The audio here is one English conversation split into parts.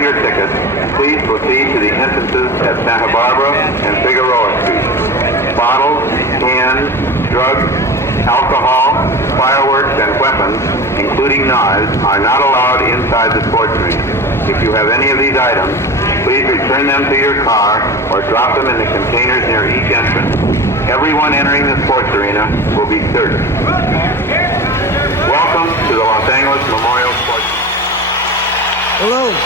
have your tickets, please proceed to the entrances at Santa Barbara and Figueroa Streets. Bottles, cans, drugs, alcohol, fireworks, and weapons, including knives, are not allowed inside the sports arena. If you have any of these items, please return them to your car or drop them in the containers near each entrance. Everyone entering the sports arena will be searched. Welcome to the Los Angeles Memorial Sports. Hello.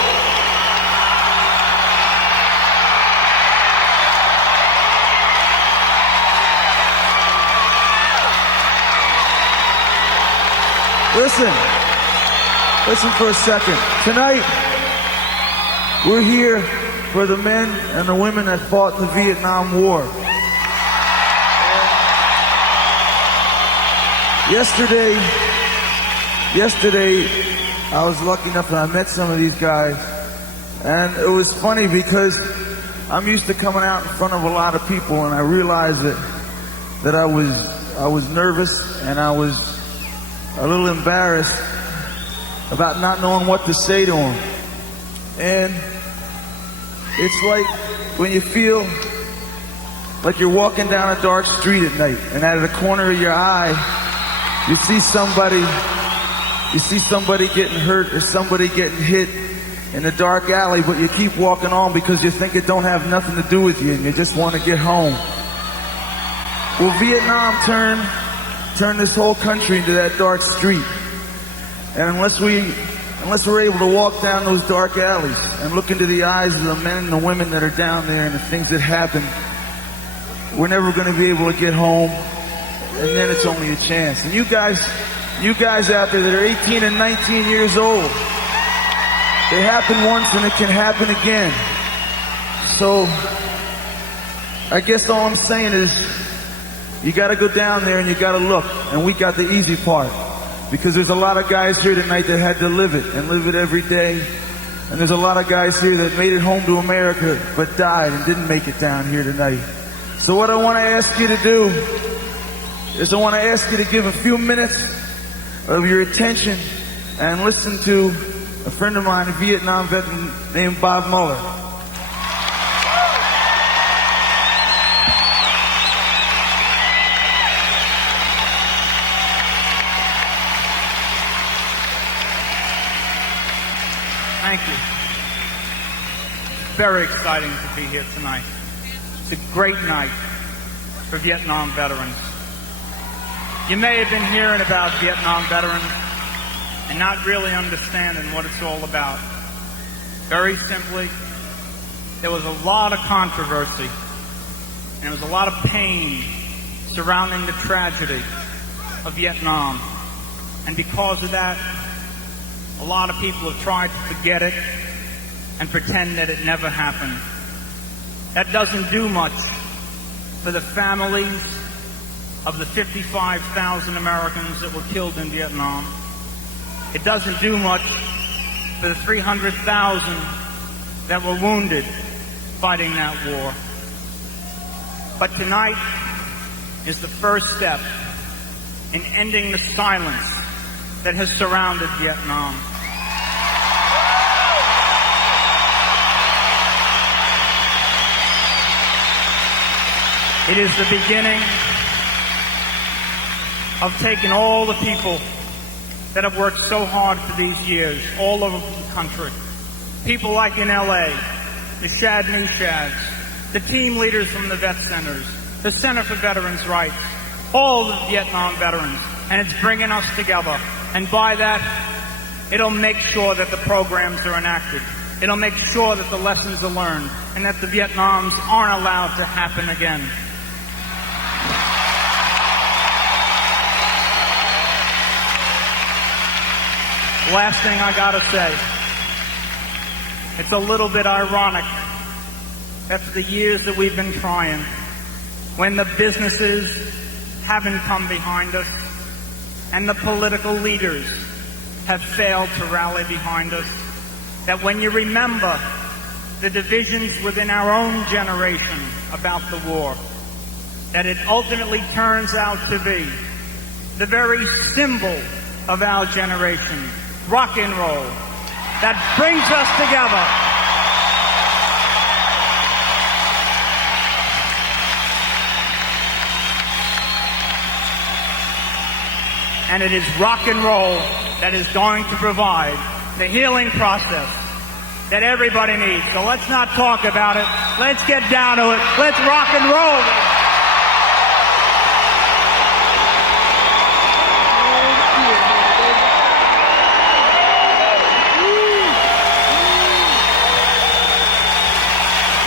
Listen for a second. Tonight, we're here for the men and the women that fought in the Vietnam War. Yesterday, I was lucky enough that I met some of these guys, and it was funny because I'm used to coming out in front of a lot of people, and I realized that I was nervous and I was a little embarrassed about not knowing what to say to them. And it's like when you feel like you're walking down a dark street at night, and out of the corner of your eye, you see somebody getting hurt or somebody getting hit in a dark alley, but you keep walking on because you think it don't have nothing to do with you and you just want to get home. Well, Vietnam turned this whole country into that dark street. And unless we're able to walk down those dark alleys and look into the eyes of the men and the women that are down there and the things that happen, we're never going to be able to get home. And then it's only a chance. And you guys out there that are 18 and 19 years old, it happened once and it can happen again. So I guess all I'm saying is you got to go down there and you got to look. And we got the easy part, because there's a lot of guys here tonight that had to live it and live it every day. And there's a lot of guys here that made it home to America but died and didn't make it down here tonight. So what I want to ask you to do is I want to ask you to give a few minutes of your attention and listen to a friend of mine, a Vietnam veteran named Bob Mueller. Thank you. Very exciting to be here tonight. It's a great night for Vietnam veterans. You may have been hearing about Vietnam veterans and not really understanding what it's all about. Very simply, there was a lot of controversy and there was a lot of pain surrounding the tragedy of Vietnam. And because of that, a lot of people have tried to forget it and pretend that it never happened. That doesn't do much for the families of the 55,000 Americans that were killed in Vietnam. It doesn't do much for the 300,000 that were wounded fighting that war. But tonight is the first step in ending the silence that has surrounded Vietnam. It is the beginning of taking all the people that have worked so hard for these years, all over the country. People like in LA, the Shad Nishads, the team leaders from the vet centers, the Center for Veterans Rights, all the Vietnam veterans, and it's bringing us together. And by that, it'll make sure that the programs are enacted. It'll make sure that the lessons are learned and that the Vietnams aren't allowed to happen again. Last thing I gotta say, it's a little bit ironic that for the years that we've been trying, when the businesses haven't come behind us and the political leaders have failed to rally behind us, that when you remember the divisions within our own generation about the war, that it ultimately turns out to be the very symbol of our generation, rock and roll, that brings us together. And it is rock and roll that is going to provide the healing process that everybody needs. So let's not talk about it. Let's get down to it. Let's rock and roll.